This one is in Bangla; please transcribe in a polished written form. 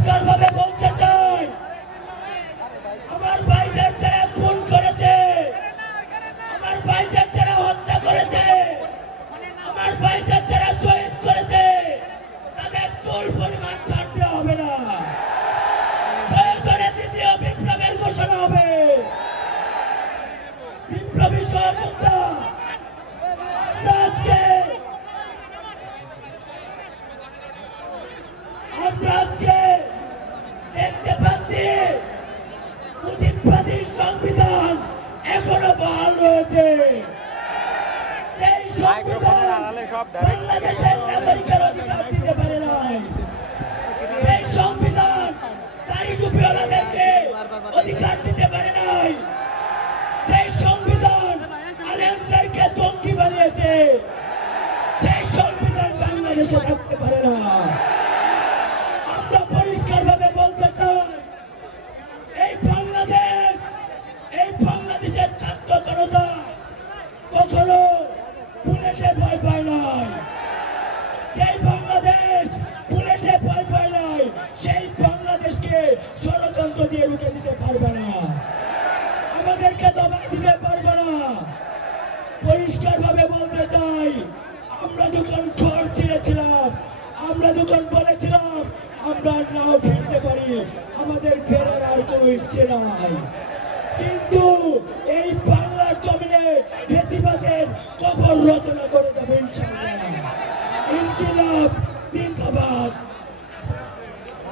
পরিষ্কারভাবে বলতে চাই, আমার ভাইদের যারা খুন করেছে, আমার ভাইদের যারা হত্যা করেছে, আমার ভাইদের যারা শহীদ করেছে, তাদের চুল পরিমাণ ছাড় দেওয়া হবে না। প্রয়োজনে দ্বিতীয় বিপ্লবের ঘোষণা হবে। বিপ্লবী সহযোদ্ধা, আমরা আজকে দেখতে পাচ্ছি মুজিববাদী সংবিধান এখনো বহাল রয়েছে। সেই সংবিধান বাংলাদেশের নাগরিকের অধিকার দিতে পারে নাই। সেই সংবিধান দাড়ি টুপিওয়ালাদেরকে অধিকার দিতে পারে নাই। সেই সংবিধান আলেমদেরকে জঙ্গি বানিয়েছে। সেই সংবিধান বাংলাদেশে থাকতে পারে না। আমরা পরিষ্কারভাবে বলতে চাই, এই বাংলাদেশের ছাত্র জনতা কখনো বুলেটে ভয় পায় নাই। যেই বাংলাদেশ বুলেটে ভয় পায় নাই, সেই বাংলাদেশকে ষড়যন্ত্র দিয়ে রুখে দিতে পারবে না, আমাদেরকে দবাই দিতে পারবে না। পরিষ্কারভাবে বলতে চাই, আমরা যখন ঘর ছিঁড়েছিলাম, আমরা যখন বলেছিলাম আমরা নাও ফিরতে পারি, আমাদের ফেরার আর কোনো ইচ্ছে নাই। কিন্তু এই বাংলার জমিনে ফেসিবাদের কবর রচনা করে দেবো ইনশাআল্লাহ। ইনকিলাব জিন্দাবাদ।